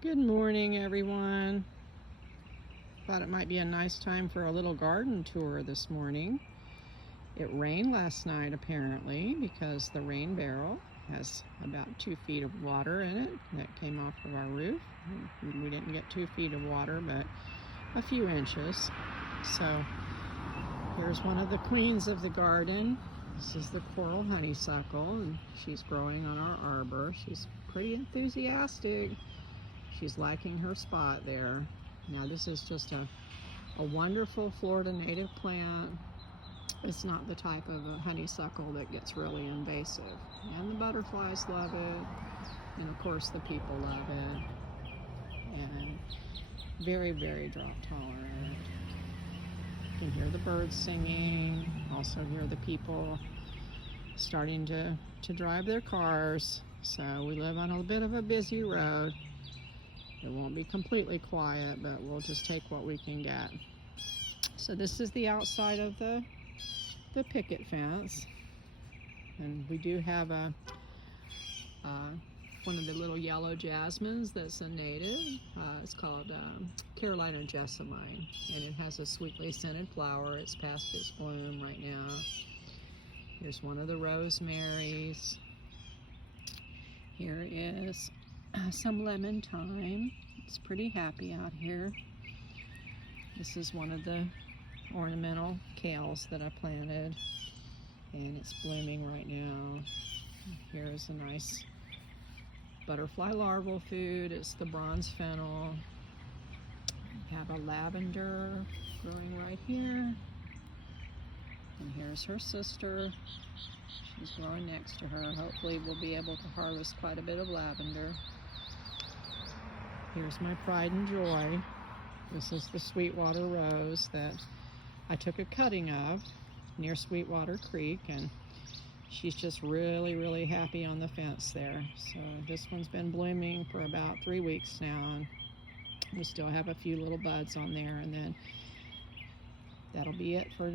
Good morning, everyone. Thought it might be a nice time for a little garden tour this morning. It rained last night apparently because the rain barrel has about 2 feet of water in it that came off of our roof. We didn't get 2 feet of water, but a few inches. So here's one of the queens of the garden. This is the coral honeysuckle, and she's growing on our arbor. She's pretty enthusiastic. She's liking her spot there. Now this is just a wonderful Florida native plant. It's not the type of a honeysuckle that gets really invasive. And the butterflies love it. And of course the people love it. And very, very drought tolerant. You can hear the birds singing. Also hear the people starting to drive their cars. So we live on a bit of a busy road. It won't be completely quiet, but we'll just take what we can get. So this is the outside of the picket fence. And we do have one of the little yellow jasmines that's a native. It's called Carolina jessamine, and it has a sweetly scented flower. It's past its bloom right now. Here's one of the rosemaries. Here is some lemon thyme. It's pretty happy out here. This is one of the ornamental kales that I planted, and it's blooming right now. Here's a nice butterfly larval food. It's the bronze fennel. We have a lavender growing right here, and here's her sister. She's growing next to her. Hopefully we'll be able to harvest quite a bit of lavender. Here's my pride and joy. This is the Sweetwater rose that I took a cutting of near Sweetwater Creek, and she's just really, really happy on the fence there. So this one's been blooming for about 3 weeks now, and we still have a few little buds on there, and then that'll be it for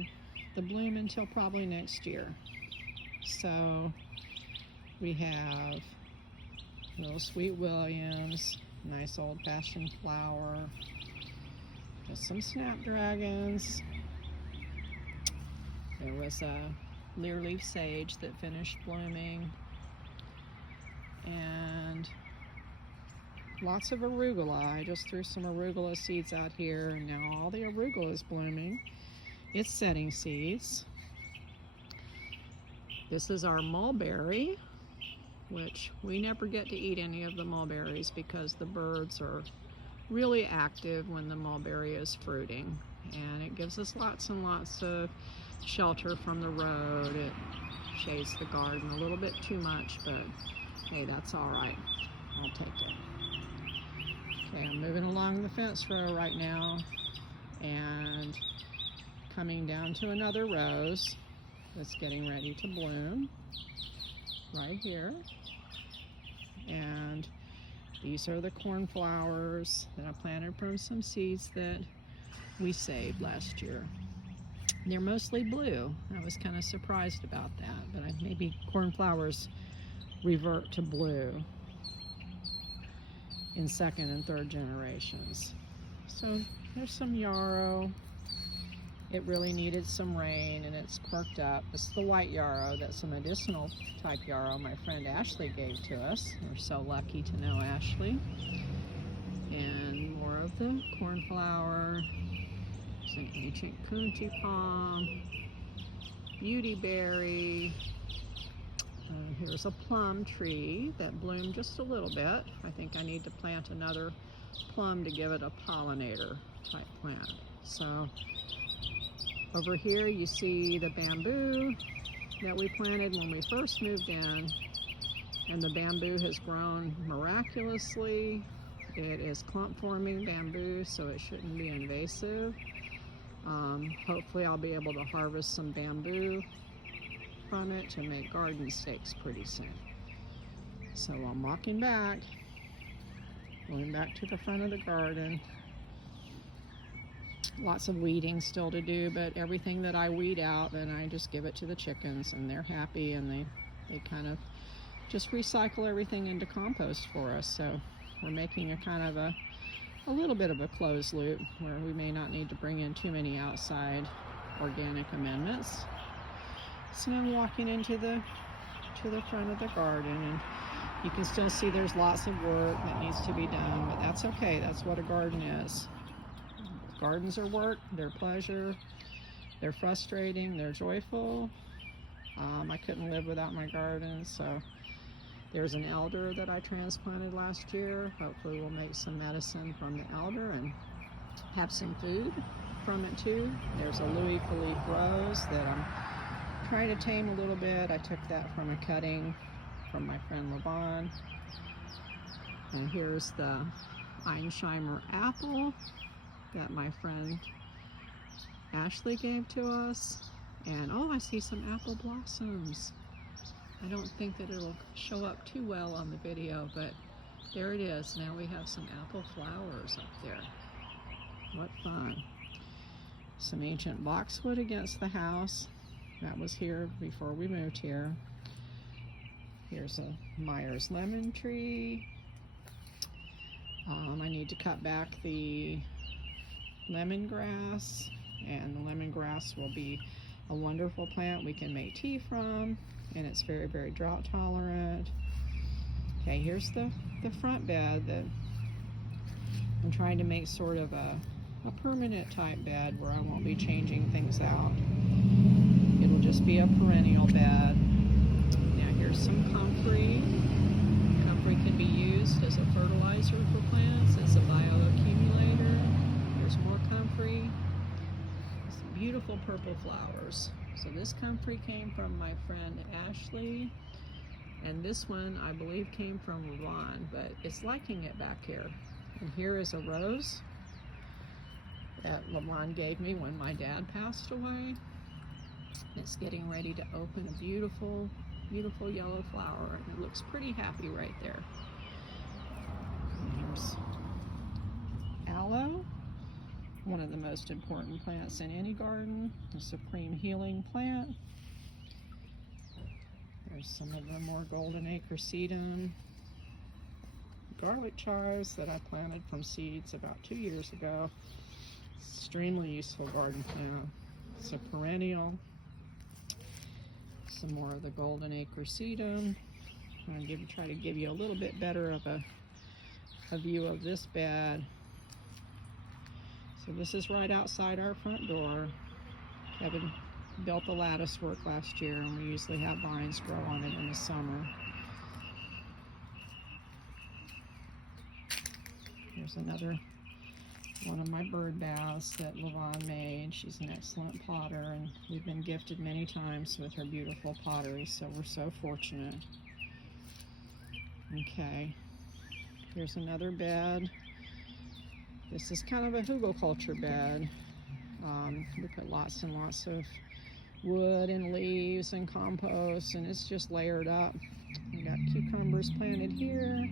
the bloom until probably next year. So we have little Sweet Williams, nice old-fashioned flower, just some snapdragons. There was a leer-leaf sage that finished blooming, and lots of arugula. I just threw some arugula seeds out here, and now all the arugula is blooming. It's setting seeds. This is our mulberry, which we never get to eat any of the mulberries because the birds are really active when the mulberry is fruiting, and it gives us lots and lots of shelter from the road. It shades the garden a little bit too much, but hey, that's all right. I'll take it. Okay, I'm moving along the fence row right now and coming down to another rose that's getting ready to bloom right here. And these are the cornflowers that I planted from some seeds that we saved last year. They're mostly blue. I was kind of surprised about that, but maybe cornflowers revert to blue in second and third generations. So there's some yarrow. It really needed some rain, and it's perked up. This is the white yarrow. That's a medicinal type yarrow my friend Ashley gave to us. We're so lucky to know Ashley. And more of the cornflower. There's an ancient coontie palm, beautyberry. Here's a plum tree that bloomed just a little bit. I think I need to plant another plum to give it a pollinator type plant. So over here you see the bamboo that we planted when we first moved in, and the bamboo has grown miraculously. It is clump forming bamboo, so it shouldn't be invasive. Hopefully I'll be able to harvest some bamboo from it to make garden stakes pretty soon. So I'm walking back, going back to the front of the garden. Lots of weeding still to do, but everything that I weed out, then I just give it to the chickens, and they're happy, and they kind of just recycle everything into compost for us. So we're making a kind of a little bit of a closed loop where we may not need to bring in too many outside organic amendments. So I'm walking into the front of the garden, and you can still see there's lots of work that needs to be done, but that's okay. That's what a garden is. Gardens are work, they're pleasure, they're frustrating, they're joyful. I couldn't live without my garden, so there's an elder that I transplanted last year. Hopefully we'll make some medicine from the elder and have some food from it too. There's a Louis Philippe rose that I'm trying to tame a little bit. I took that from a cutting from my friend Levon. And here's the Einsheimer apple that my friend Ashley gave to us. And oh, I see some apple blossoms. I don't think that it'll show up too well on the video, but there it is. Now we have some apple flowers up there. What fun. Some ancient boxwood against the house. That was here before we moved here. Here's a Myers lemon tree. I need to cut back the lemongrass, and the lemongrass will be a wonderful plant we can make tea from, and it's very, very drought tolerant. Okay, here's the front bed that I'm trying to make sort of a permanent type bed where I won't be changing things out. It'll just be a perennial bed. Now here's some comfrey. Comfrey can be used as a fertilizer for plants, as a bioaccumulator. There's more comfrey. Some beautiful purple flowers. So this comfrey came from my friend Ashley, and this one I believe came from Ron, but it's liking it back here. And here is a rose that Lamont gave me when my dad passed away. It's getting ready to open a beautiful, beautiful yellow flower, and it looks pretty happy right there. And here's aloe, one of the most important plants in any garden, a supreme healing plant. There's some of the more golden acre sedum, garlic chives that I planted from seeds about 2 years ago. Extremely useful garden plant. It's a perennial. Some more of the golden acre sedum. I'm going to try to give you a little bit better of a view of this bed. So this is right outside our front door. Kevin built the lattice work last year, and we usually have vines grow on it in the summer. Here's another one of my bird baths that Levon made. She's an excellent potter, and we've been gifted many times with her beautiful pottery, so we're so fortunate. Okay, here's another bed. This is kind of a hugelkultur bed. We put lots and lots of wood and leaves and compost, and it's just layered up. We got cucumbers planted here.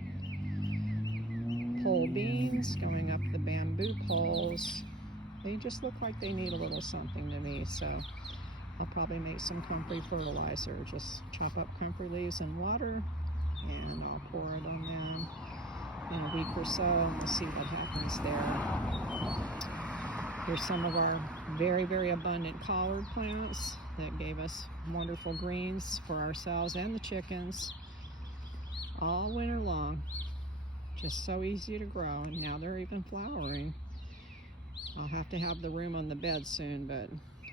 Pole beans going up the bamboo poles. They just look like they need a little something to me, so I'll probably make some comfrey fertilizer. Just chop up comfrey leaves and water, and I'll pour it on them in a week or so, and we'll see what happens there. Here's some of our very, very abundant collard plants that gave us wonderful greens for ourselves and the chickens all winter long. Just so easy to grow, and now they're even flowering. I'll have to have the room on the bed soon, but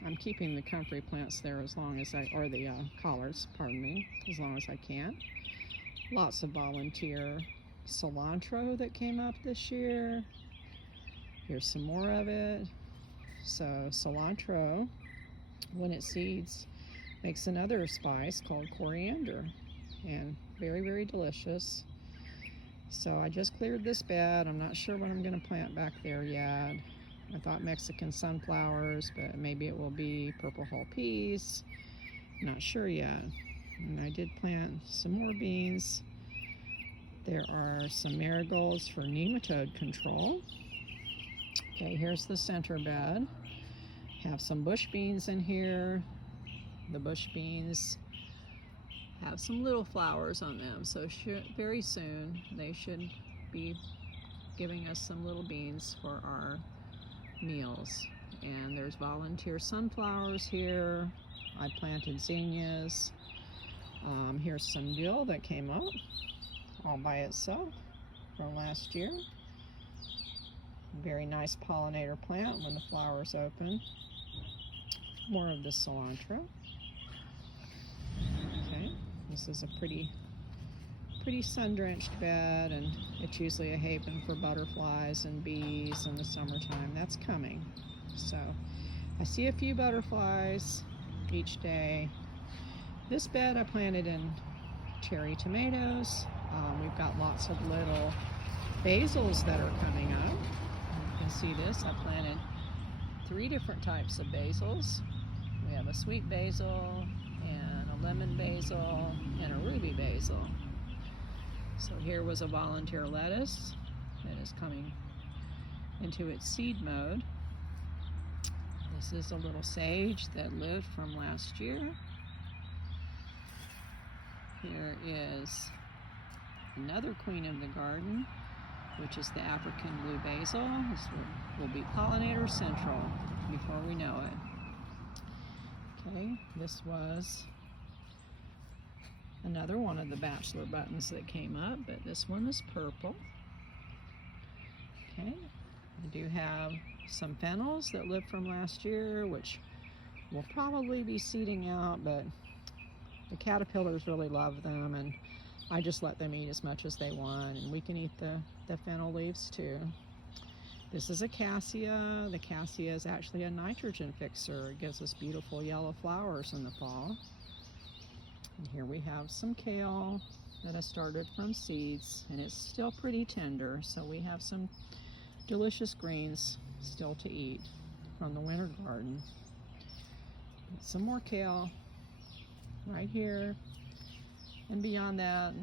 I'm keeping the comfrey plants there as long as or the collards, pardon me, as long as I can. Lots of volunteer cilantro that came up this year. Here's some more of it. So cilantro, when it seeds, makes another spice called coriander, and very, very delicious. So I just cleared this bed. I'm not sure what I'm going to plant back there yet. I thought Mexican sunflowers, but maybe it will be purple hull peas. Not sure yet. And I did plant some more beans. There are some marigolds for nematode control. Okay, here's the center bed. Have some bush beans in here. The bush beans have some little flowers on them, so very soon they should be giving us some little beans for our meals. And there's volunteer sunflowers here. I planted zinnias. Here's some dill that came up all by itself from last year. Very nice pollinator plant when the flowers open. More of the cilantro. Okay, this is a pretty sun-drenched bed, and it's usually a haven for butterflies and bees in the summertime. That's coming. So I see a few butterflies each day. This bed I planted in cherry tomatoes. We've got lots of little basils that are coming up. You can see this. I planted 3 different types of basils. We have a sweet basil and a lemon basil and a ruby basil. So here was a volunteer lettuce that is coming into its seed mode. This is a little sage that lived from last year. Here is another queen of the garden, which is the African blue basil. This will be pollinator central before we know it. Okay, this was another one of the bachelor buttons that came up, but this one is purple. Okay, I do have some fennels that lived from last year, which will probably be seeding out, but the caterpillars really love them, and I just let them eat as much as they want, and we can eat the fennel leaves too. This is a cassia. The cassia is actually a nitrogen fixer. It gives us beautiful yellow flowers in the fall. And here we have some kale that I started from seeds, and it's still pretty tender, so we have some delicious greens still to eat from the winter garden. Some more kale right here, and beyond that,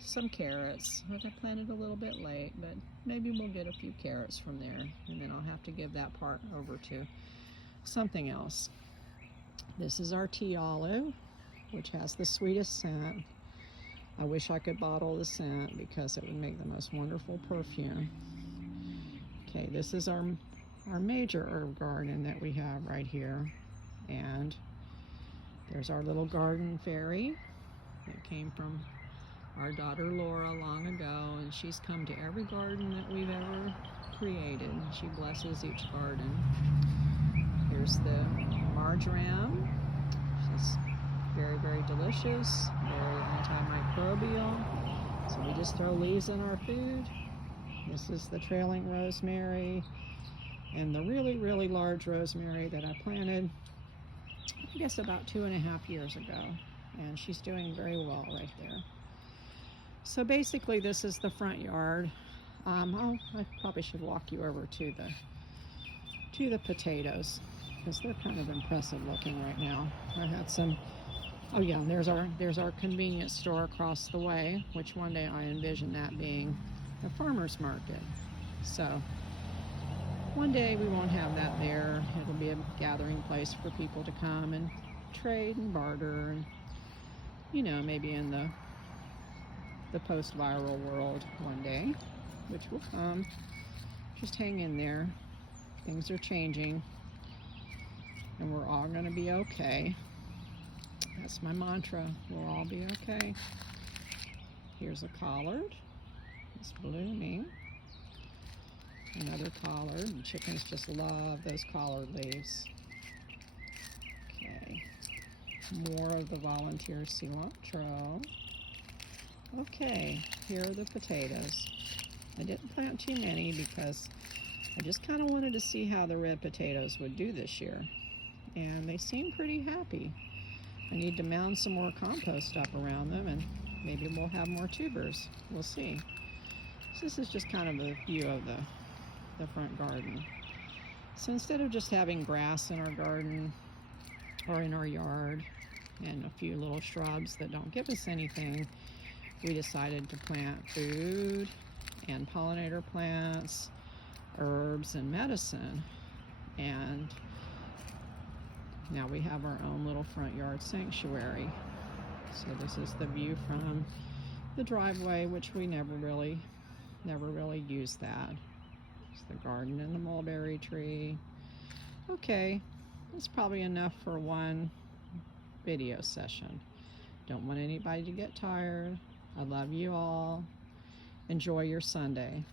some carrots that I planted a little bit late, but maybe we'll get a few carrots from there, and then I'll have to give that part over to something else. This is our tea olive, which has the sweetest scent. I wish I could bottle the scent because it would make the most wonderful perfume. Okay, this is our major herb garden that we have right here, and there's our little garden fairy that came from our daughter Laura long ago, and she's come to every garden that we've ever created. She blesses each garden. Here's the marjoram. She's very, very delicious, very antimicrobial. So we just throw leaves in our food. This is the trailing rosemary, and the really, really large rosemary that I planted, I guess about 2.5 years ago, and she's doing very well right there. So basically this is the front yard. I probably should walk you over to the potatoes, because they're kind of impressive looking right now. I had some, oh yeah, there's our convenience store across the way, which one day I envision that being the farmer's market. So one day we won't have that there. It'll be a gathering place for people to come and trade and barter, and maybe in the post-viral world one day, which will come. Just hang in there. Things are changing, and we're all going to be okay. That's my mantra. We'll all be okay. Here's a collard. It's blooming. Another collard. The chickens just love those collard leaves. Okay. More of the volunteer cilantro. Okay, here are the potatoes. I didn't plant too many because I just kind of wanted to see how the red potatoes would do this year. And they seem pretty happy. I need to mound some more compost up around them, and maybe we'll have more tubers. We'll see. So this is just kind of a view of the front garden. So instead of just having grass in our garden or in our yard and a few little shrubs that don't give us anything, we decided to plant food and pollinator plants, herbs and medicine. And now we have our own little front yard sanctuary. So this is the view from the driveway, which we never really Never really used that. It's the garden and the mulberry tree. Okay, that's probably enough for one video session. Don't want anybody to get tired. I love you all. Enjoy your Sunday.